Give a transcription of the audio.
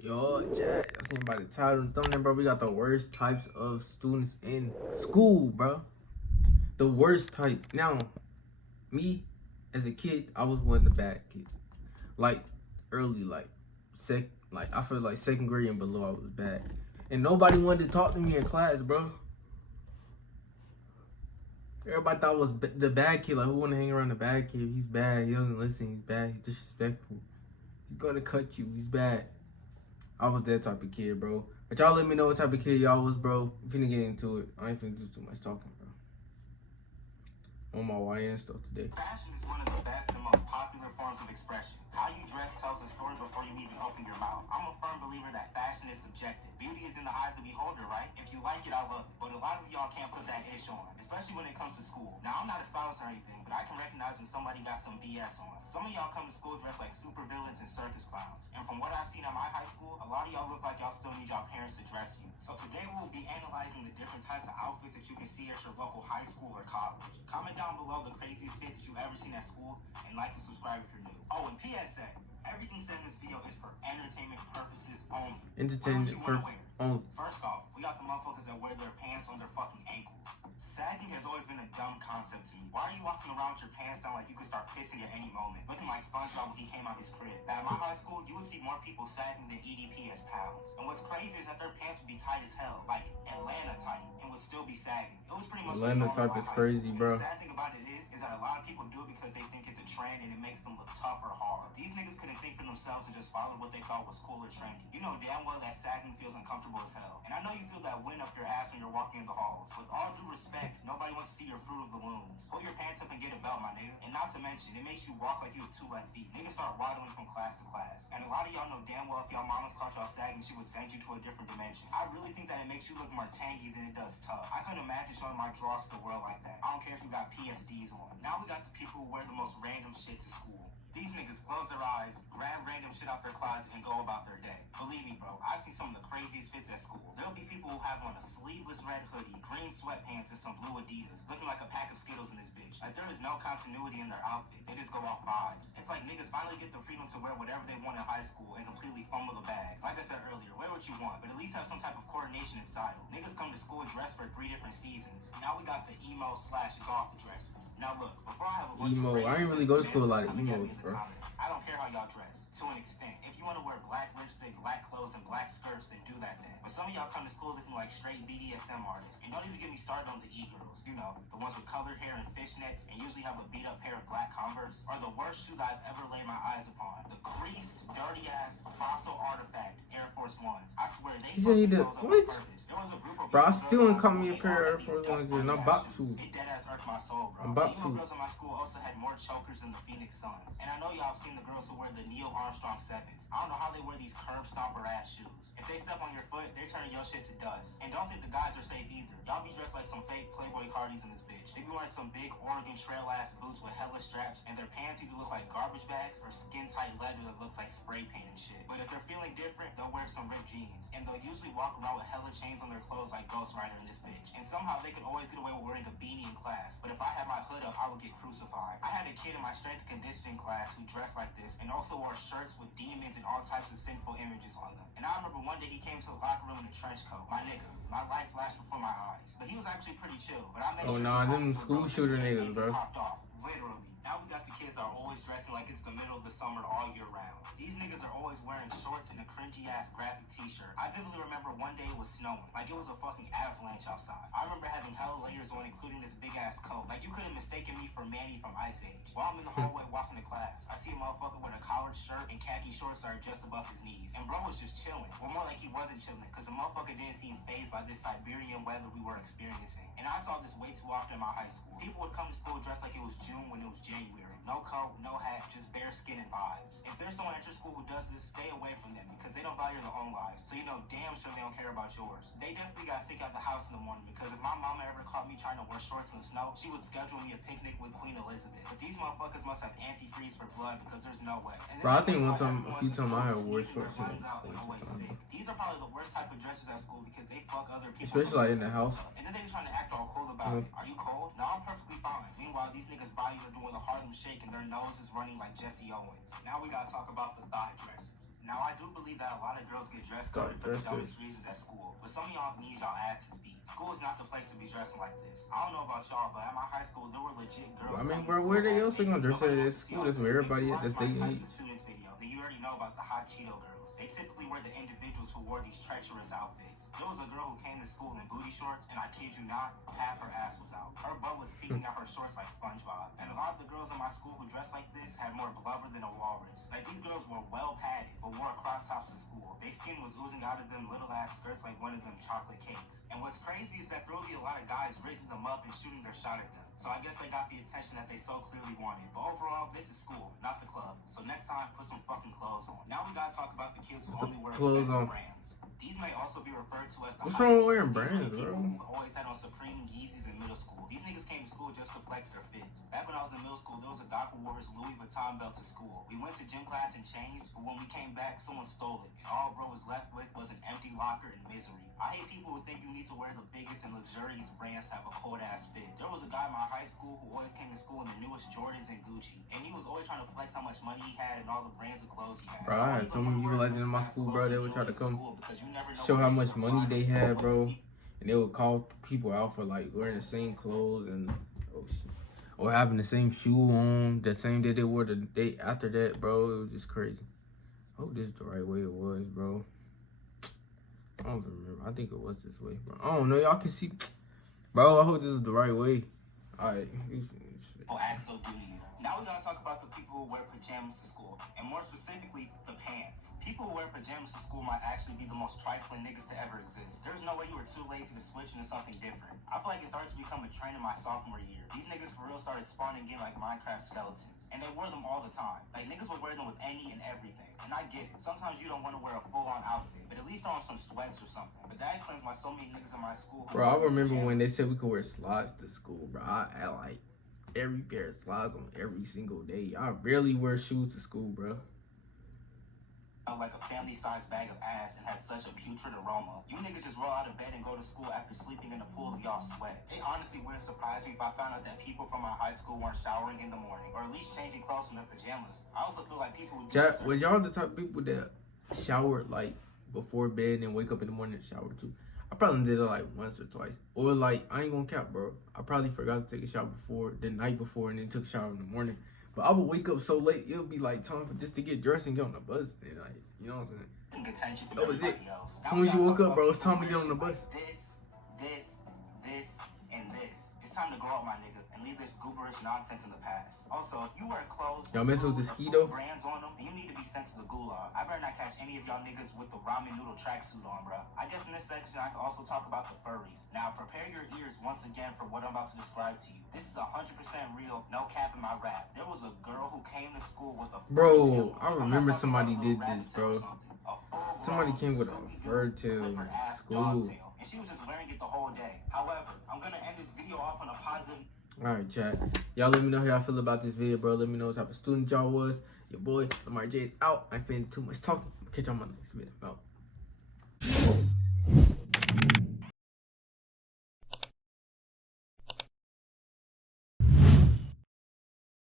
Yo, Jack, I seen by the title and thumbnail, bro. We got the worst types of students in school, bro. The worst type. Now, me, as a kid, I was one of the bad kids. Like, early, I feel like second grade and below, I was bad. And nobody wanted to talk to me in class, bro. Everybody thought I was the bad kid. Like, who want to hang around the bad kid? He's bad. He doesn't listen. He's bad. He's disrespectful. He's going to cut you. He's bad. I was that type of kid, bro. But y'all let me know what type of kid y'all was, bro. I'm finna get into it. I ain't finna do too much talking, bro. On my YN stuff today. Fashion is one of the best and most popular forms of expression. How you dress tells a story before you even open your mouth. I'm a firm believer that fashion is subjective. Beauty is in the eye of the beholder, right? If you like it, I love it. But a lot of y'all can't put that ish on, especially when it comes to school. Now, I'm not a stylist or anything, but I can recognize when somebody got some BS on. Some of y'all come to school dressed like supervillains and circus clowns. And from what I've seen at my high school, a lot of y'all look like y'all still need y'all parents to dress you. So today we'll be analyzing the different types of outfits that you can see at your local high school or college. Comment down below the craziest fit that you've ever seen at school, and like and subscribe if you're new. Oh, and PSA, everything said in this video is for entertainment purposes only. Entertainment purposes only. First off, we got the motherfuckers that wear their pants on their fucking ankles. Sagging has always been a dumb concept to me. Why are you walking around with your pants down like you could start pissing at any moment? Looking like SpongeBob when he came out his crib. At my high school, you would see more people sagging than EDP as pounds. And what's crazy is that their pants would be tight as hell, like Atlanta tight, and would still be sagging. It was pretty much Atlanta type is crazy, bro. The sad thing about it is that a lot of people do it because they think it's a trend and it makes them look tough or hard. These niggas couldn't think for themselves and just followed what they thought was cool or trendy. You know damn well that sagging feels uncomfortable as hell. And I know you feel that wind up your ass when you're walking in the halls. With all due respect, nobody wants to see your fruit of the looms. Pull your pants up and get a belt, my nigga. And not to mention, it makes you walk like you have 2 left feet. Niggas start waddling from class to class. And a lot of y'all know damn well if y'all mamas caught y'all sagging, she would send you to a different dimension. I really think that it makes you look more tangy than it does tough. I couldn't imagine showing my drawers to the world like that. I don't care if you got PSDs on. Now we got the people who wear the most random shit to school. These niggas close their eyes, grab random shit out their closet, and go about their day. Believe me, bro, I've seen some of the craziest fits at school. There'll be people who have on a sleeveless red hoodie, green sweatpants, and some blue Adidas, looking like a pack of Skittles in this bitch. Like there is no continuity in their outfit. They just go off vibes. It's like niggas finally get the freedom to wear whatever they want in high school and completely fumble the bag. Like I said earlier, wear what you want, but at least have some type of coordination and style. Niggas come to school dressed for 3 different seasons. Now we got the emo/goth dressers. Now look, before I have a bunch Emo. of I ain't really go to school with a lot of emos, bro. I don't care how y'all dress, to an extent. If you want to wear black lipstick, black clothes, and black skirts, then do that then. But some of y'all come to school looking like straight BDSM artists. And don't even get me started on the e-girls. You know, the ones with colored hair and fishnets, and usually have a beat-up pair of black Converse, are the worst shoes I've ever laid my eyes upon. The creased, dirty-ass, fossil artifact Air Force Ones. I swear, they fucking themselves up on purpose. There was a group of Bro, I still ain't call me a pair of Air Force Ones, and I'm about to. It dead-ass irked my soul, bro. I'm about to. Girls in my school also had more chokers than the Phoenix Suns. And I know y'all have seen the girls who wear the Neil Armstrong 7s. I don't know how they wear these curb stomper ass shoes. If they step on your foot, they're turning your shit to dust. And don't think the guys are safe either. Y'all be dressed like some fake Playboy Cardis in this bitch. They be wearing some big Oregon Trail ass boots with hella straps, and their pants either look like garbage bags or skin tight leather that looks like spray paint and shit. But if they're feeling different, they'll wear some ripped jeans. And they'll usually walk around with hella chains on their clothes like Ghost Rider in this bitch. And somehow they could always get away with wearing a beanie in class. But if I had my hood up, I would get crucified. I had a kid in my strength and conditioning class who dressed like this and also wore shirts with demons and all types of sinful images on them. And I remember one day he came to the locker room in a trench coat. My nigga, my life flashed before my eyes. But he was actually pretty chill. But I made Oh, sure nah, them school shooter niggas, bro. popped off, literally. Now we got the kids that are always dressing like it's the middle of the summer all year round. These niggas are always wearing shorts and a cringy ass graphic t-shirt. I vividly remember one day it was snowing, like it was a fucking avalanche outside. I remember having hella layers on, including this big ass coat. Like you could have mistaken me for Manny from Ice Age. While I'm in the hallway walking to class, I see a motherfucker with a collared shirt and khaki shorts that are just above his knees. And bro was just chilling. Or more like he wasn't chilling, because the motherfucker didn't seem fazed by this Siberian weather we were experiencing. And I saw this way too often in my high school. People would come to school dressed like it was June when it was January. No coat, no hat, just bare skin and vibes. If there's someone at your school who does this, stay away from them because they don't value their own lives. So you know damn sure they don't care about yours. They definitely got sick out the house in the morning because if my mama ever caught me trying to wear shorts in the snow, she would schedule me a picnic with Queen Elizabeth. But these motherfuckers must have antifreeze for blood because there's no way. Bro, I think a few times I had wore shorts in These are probably the worst type of dresses at school because they fuck other people. Especially like in the house. And then they be trying to act all cool about it. Are you cold? No, I'm perfectly fine. Meanwhile, these niggas' bodies are doing the Harlem Shake and their nose is running like Jesse Owens. Now we gotta talk about the thigh dressers. Now, I do believe that a lot of girls get dress coded for the dumbest reasons at school, but some of y'all need y'all asses beat. School is not the place to be dressing like this. I don't know about y'all, but at my high school, there were legit girls. I mean, bro, where they else gonna dress at school? That's where everybody at. That's they age. Students video, then you already know about the hot Cheeto girls. They typically were the individuals who wore these treacherous outfits. There was a girl who came to school in booty shorts, and I kid you not, half her ass was out. Her butt was peeking out her shorts like SpongeBob. And a lot of the girls in my school who dressed like this had more blubber than a walrus. Like, these girls were well padded, but wore crop tops to school. Their skin was oozing out of them little ass skirts like one of them chocolate cakes. And what's crazy is that there will be a lot of guys raising them up and shooting their shot at them. So I guess they got the attention that they so clearly wanted. But overall, this is school, not the club. So next time, put some fucking clothes on. Now we gotta talk about the kids who only wear expensive brands. These may also be referred to as the what's wrong with wearing brands, bro? Who always had on Supreme Yeezys in middle school. These niggas came to school just to flex their fits. Back when I was in middle school, there was a guy who wore his Louis Vuitton belt to school. We went to gym class and changed, but when we came back, someone stole it. And all bro was left with was an empty locker and misery. I hate people who think you need to wear the biggest and luxurious brands to have a cold ass fit. There was a guy in my high school who always came to school in the newest Jordans and Gucci. And he was always trying to flex how much money he had and all the brands of clothes he had. Bro, I had so many people like that in my school, bro. They would try to come show how much money they had, bro. And they would call people out for like wearing the same clothes and or having the same shoe on the same day they wore the day after that, bro. It was just crazy. I hope this is the right way it was, bro. I don't even remember. I think it was this way, bro. I don't know. Y'all can see, bro. I hope this is the right way. All right. Now we gotta talk about the people who wear pajamas to school, and more specifically, the pants. People who wear pajamas to school might actually be the most trifling niggas to ever exist. There's no way you were too lazy to switch into something different. I feel like it started to become a trend in my sophomore year. These niggas for real started spawning in like Minecraft skeletons, and they wore them all the time. Like, niggas would wear them with any and everything. And I get it. Sometimes you don't want to wear a full-on outfit, but at least throw on some sweats or something. But that explains why so many niggas in my school... Bro, I remember when they said we could wear slides to school, bro. I like every pair of slides on every single day. I rarely wear shoes to school, bro. Like a family-sized bag of ass and had such a putrid aroma. You niggas just roll out of bed and go to school after sleeping in a pool of y'all sweat. It honestly wouldn't surprise me if I found out that people from my high school weren't showering in the morning, or at least changing clothes in their pajamas. I also feel like people would do was y'all the type of people that showered like before bed and wake up in the morning and shower too? I probably did it like once or twice. Or like, I ain't gonna cap, bro. I probably forgot to take a shower before, the night before, and then took a shower in the morning. But I would wake up so late, it would be like time for just to get dressed and get on the bus. And like, you know what I'm saying? That was it. As soon as you woke up, bro, it's time to get on the bus. This, and this. It's time to grow up, my nigga, and leave this gooberish nonsense in the past. Also, if you wear clothes y'all mess with the Skeeto brands on them, then you need to be sent to the gulag. I better not catch any of y'all niggas with the ramen noodle tracksuit on, bro. I guess in this section, I can also talk about the furries. Now, prepare your ears once again for what I'm about to describe to you. This is 100% real, no cap in my rap. There was a girl who came to school with a bro. I remember somebody did this, bro. Somebody came with a fur tail in school. And she was just wearing it the whole day. However, I'm gonna end this video off on a positive. Alright, chat. Y'all let me know how y'all feel about this video, bro. Let me know what type of student y'all was. Your boy, Lamarijay, is out. I ain't finna too much talking. Catch y'all on my next video. Out.